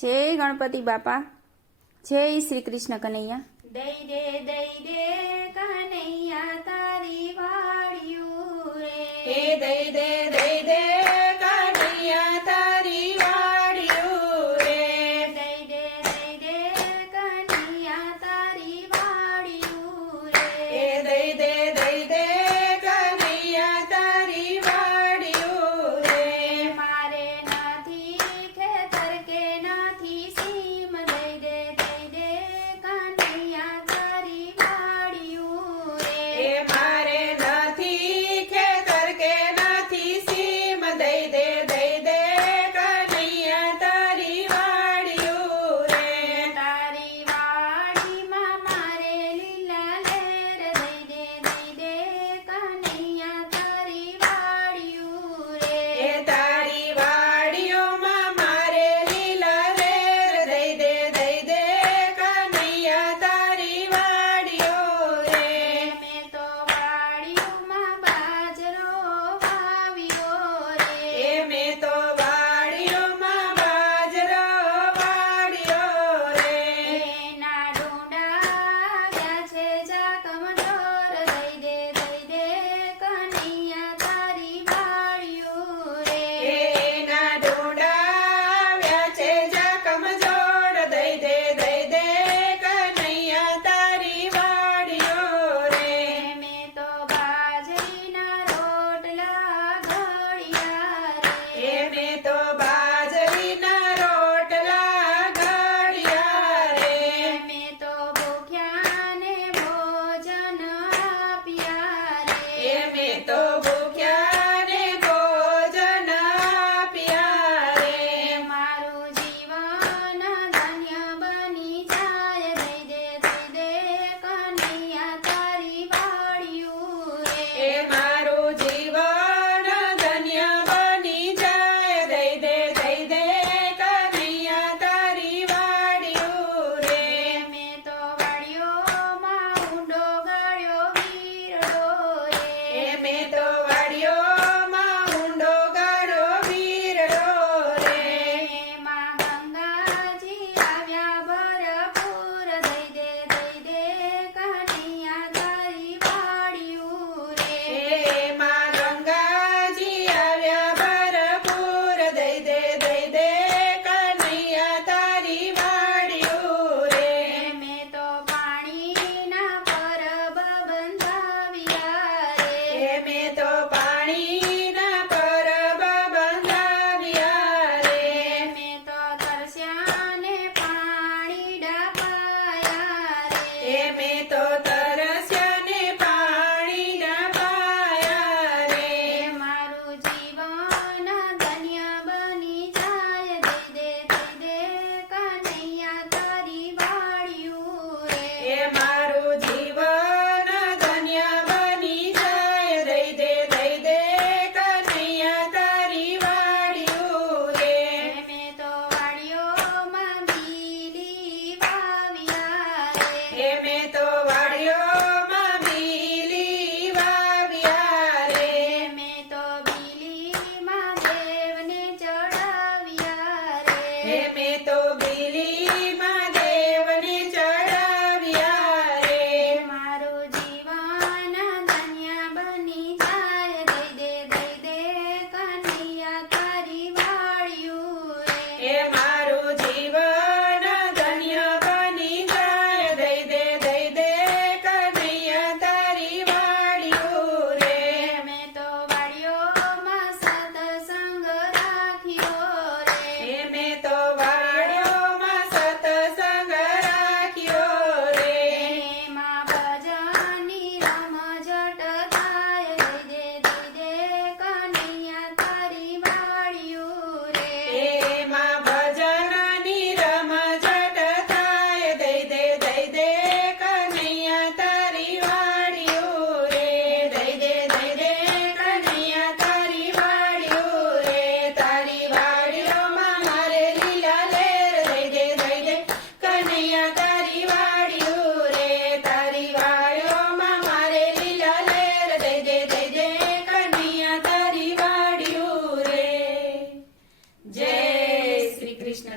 જય ગણપતિ બાપા, જય શ્રી કૃષ્ણ કનૈયા. દઈ દે કનૈયા તારી વાળ્યું રે. દઈ દે કનૈયા તારી વાળ્યું રે. દઈ દે કનૈયા તારી વાળ્યું રે. દઈ દે કનૈયા તારી વાળ્યું રે. મારે નથી ખેતર કે નથી સીમ. દઈ દે કનૈયા તારી વાળ્યું રે. મારે નથી ખેતર કે નથી સીમ. દઈ દે કનૈયા તારી વાળ્યું રે. તારી વાડીમાં મારે લીલા લેર. દઈ દે કનૈયા તારી વાળ્યું રે. તારી વાડીઓમાં મારે લીલા લેર. દઈ દે કનૈયા તારી વાડીઓ રે. મેં તો વાડીઓમાં બાજરો વાવ્યો રે. મેં તો વાડીઓમાં બાજરો વાળ્યો રે. એના ડુંડા આવ્યા છે જાકમજોર. દઈ દે કનૈયા તારી વાળ્યું રે. એના ડોડા આવ્યા છે જા કમજોર. દઈ દે કનૈયા તારી વાડીઓ રે. મેં તો બાજરીના રોટલા ઘડ્યા રે. મેં તો બાજરીના રોટલા ઘડ્યા રે. મેં તો ભૂખ્યાને ભોજન આપ્યા રે. મેં તો ભૂખ્યાને ભોજન આપ્યા રે. મારું જીવન ધન્ય બની જાય. દઈ દે કનૈયા તારી વાળ્યું રે. મારું જીવન ધન્ય બની જાય. દઈ દે કનૈયા તારી વાળ્યું રે. મેં તો વાડીઓમાં ઊંડો ગાળ્યો વીરડો રે. મેં તો વાડીઓમાં ઊંડો ગાળ્યો વીરડો રે. એમાં ગંગાજી આવ્યા ભરપૂર. દઈ દે કનૈયા તારી વાળ્યું રે. એમાં ગંગાજી આવ્યા ભરપૂર. દઈ દે કનૈયા તારી વાળ્યું રે. મેં તો પાણીના પરબ બંધાવ્યા રે. મેં તો પાણીના પરબ બંધાવ્યા રે. મેં તો તરસ્યાને પાણી ડપાયા રે. મેં તો તરસ્યાને પાણી ડપાયા રે. મારું જીવન ધન્ય બની જાય. દઈ દે કનૈયા તારી વાળ્યું રે. મારું જીવન ધન્ય બની જાય. દઈ દે કનૈયા તારી વાળ્યું રે. મેં તો વાડીઓમાં બીલી વાવ્યા રે. મેં તો વાડીઓમાં બીલી વાવ્યા રે. મેં તો બીલીમાં દેવને ચડાવ્યા રે. મેં તો બીલીમાં દેવને ચડાવ્યા રે. મારું જીવન ધન્ય બની જાય. દઈ દે કનૈયા તારી વાળ્યું રે. મારું જીવન ધન્ય બની જાય. દઈ દે કનૈયા તારી વાળ્યું રે. મેં તો વાડીઓમાં સત્સંગ રાખ્યો રે. મેં તો વાડીઓમાં સત્સંગ રાખ્યો રે. એમાં ભજનની રમઝટ થાય. દઈ દે કનૈયા તારી વાળ્યું રે. એમાં ભજનની રમઝટ થાય. દઈ દે કનૈયા તારી વાળ્યું રે. દઈ દે કનૈયા તારી વાળ્યું રે. તારી વાડીઓમાં મારે લીલા લેર. દઈ દે કનૈયા તારી વાળ્યું રે. તારી વાડીઓમાં મારે લીલા લેર. દઈ દે કનૈયા તારી વાળ્યું રે. જય શ્રી કૃષ્ણ.